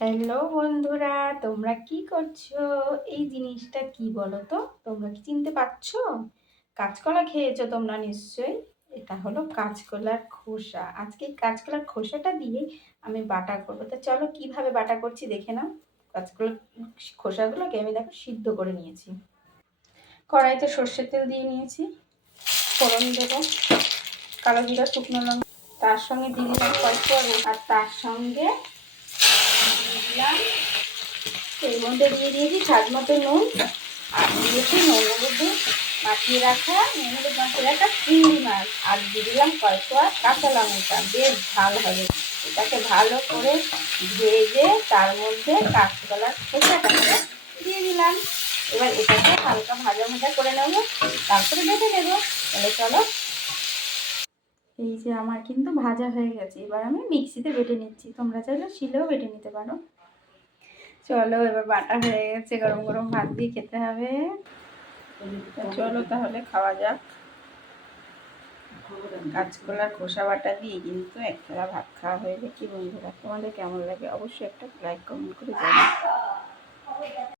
Hello বন্ধুরা, তোমরা কি করছো? এই জিনিসটা কি বলো তো? তোমরা কি চিনতে পারছো? কাঁচকলা খেয়েছো তোমরা নিশ্চয়ই। এটা হলো কাঁচকলার খোসা। আজকে এই কাঁচকলার খোসাটা দিয়ে আমি বাটা করবো। তো চলো কিভাবে বাটা করছি দেখে নাও। কাঁচকলার খোসাগুলোকে আমি দেখো সিদ্ধ করে নিয়েছি। কড়াইতে সর্ষের তেল দিয়ে নিয়েছি, ফোড়ন দেবো, কালো জিরা, শুকনো লঙ্কা, তার সঙ্গে দিয়ে দিলাম কয়েকটা, আর তার সঙ্গে দিলাম, এর মধ্যে দিয়ে দিয়েছি স্বাদ মতো নুন, আর দিয়েছি নুন হলুদ মাখিয়ে রাখা, নুন হলুদ মাখিয়ে রাখা চিংড়ি মাছ, আর দিয়ে দিলাম কয়েকটা কাঁচা লঙ্কা। বেশ ঝাল হবে। এটাকে ভালো করে ভেজে তার মধ্যে কাঁচকলার খোসাটাকে দিয়ে দিলাম। এবার এটাকে হালকা ভাজা ভাজা করে নেবো, তারপরে বেটে নেবো। তাহলে চলো, এই যে আমার কিন্তু ভাজা হয়ে গেছে। এবার আমি মিক্সিতে বেটে নিচ্ছি, তোমরা চাইলে শিলেও বেটে নিতে পারো। চলো, এবার বাটা হয়ে গেছে, গরম গরম ভাত দিয়ে খেতে হবে। চলো তাহলে খাওয়া যাক। কাঁচকলার খোসা বাটা দিয়ে কিন্তু এক থালা ভাত খাওয়া হয়ে যায়। কি বন্ধুরা, তোমাদের কেমন লাগে অবশ্যই একটা লাইক কমেন্ট করে জানাও।